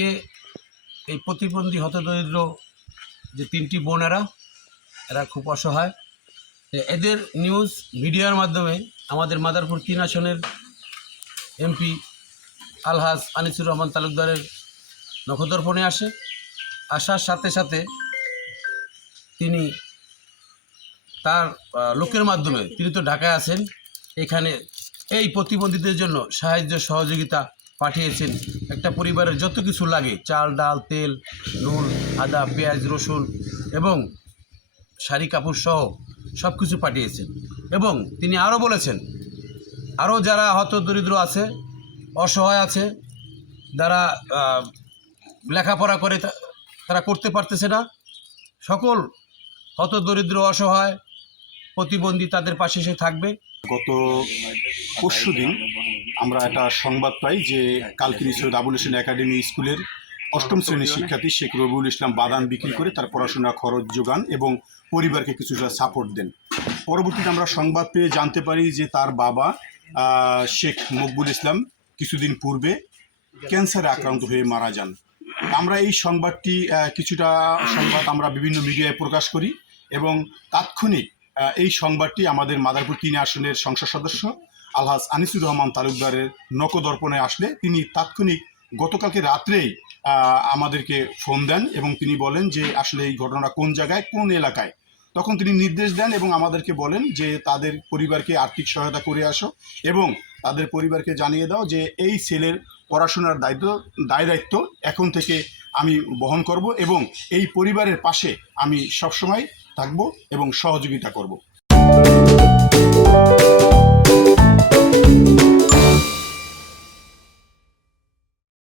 আজকে এই প্রতিবন্ধী হতদরিদ্র যে 3টি বোনেরা, এরা খুব অসহায়। এদের নিউজ মিডিয়ার মাধ্যমে আমাদের মাদারপুর 3 আসনের এমপি আলহাজ আনিসুর রহমান তালুকদারের নখদর্পণে আসার সাথে সাথে তিনি তার লোকের মাধ্যমে, তিনি তো ঢাকায় আছেন, এখানে এই প্রতিবন্ধীদের জন্য সাহায্য সহযোগিতা পাঠিয়েছেন। একটা পরিবারের যত কিছু লাগে, চাল ডাল তেল নুন আদা পেঁয়াজ রসুন এবং শাড়ি কাপড় সহ সব কিছু পাঠিয়েছেন। এবং তিনি আরও বলেছেন, আরও যারা হতদরিদ্র আছে, অসহায় আছে, যারা লেখাপড়া করে তারা করতে পারতেছে না, সকল হতদরিদ্র অসহায় প্রতিবন্ধী তাদের পাশে সে থাকবে। গত পরশুদিন আমরা একটা সংবাদ পাই যে কালকিনি সৈয়দ আবুল হোসেন একাডেমি স্কুলের 8ম শ্রেণীর শিক্ষার্থী শেখ রবিউল ইসলাম বাদাম বিক্রি করে তার পড়াশোনা খরচ যোগান এবং পরিবারকে কিছুটা সাপোর্ট দেন। পরবর্তীতে আমরা সংবাদ পেয়ে জানতে পারি যে তার বাবা শেখ মকবুল ইসলাম কিছুদিন পূর্বে ক্যান্সারে আক্রান্ত হয়ে মারা যান। আমরা এই সংবাদটি সংবাদ আমরা বিভিন্ন মিডিয়ায় প্রকাশ করি এবং তাৎক্ষণিক এই সংবাদটি আমাদের মাদারপুর 3 আসনের সংসদ সদস্য আলহাজ আনিসুর রহমান তালুকদারের নখদর্পণে আসলে তিনি তাৎক্ষণিক গতকালকে রাত্রেই আমাদেরকে ফোন দেন এবং তিনি বলেন যে আসলে এই ঘটনা কোন জায়গায় কোন এলাকায়। তখন তিনি নির্দেশ দেন এবং আমাদেরকে বলেন যে তাদের পরিবারকে আর্থিক সহায়তা করে আসো এবং তাদের পরিবারকে জানিয়ে দাও যে এই ছেলের পড়াশোনার দায়িত্ব এখন থেকে আমি বহন করব এবং এই পরিবারের পাশে আমি সবসময় থাকব এবং সহযোগিতা করব।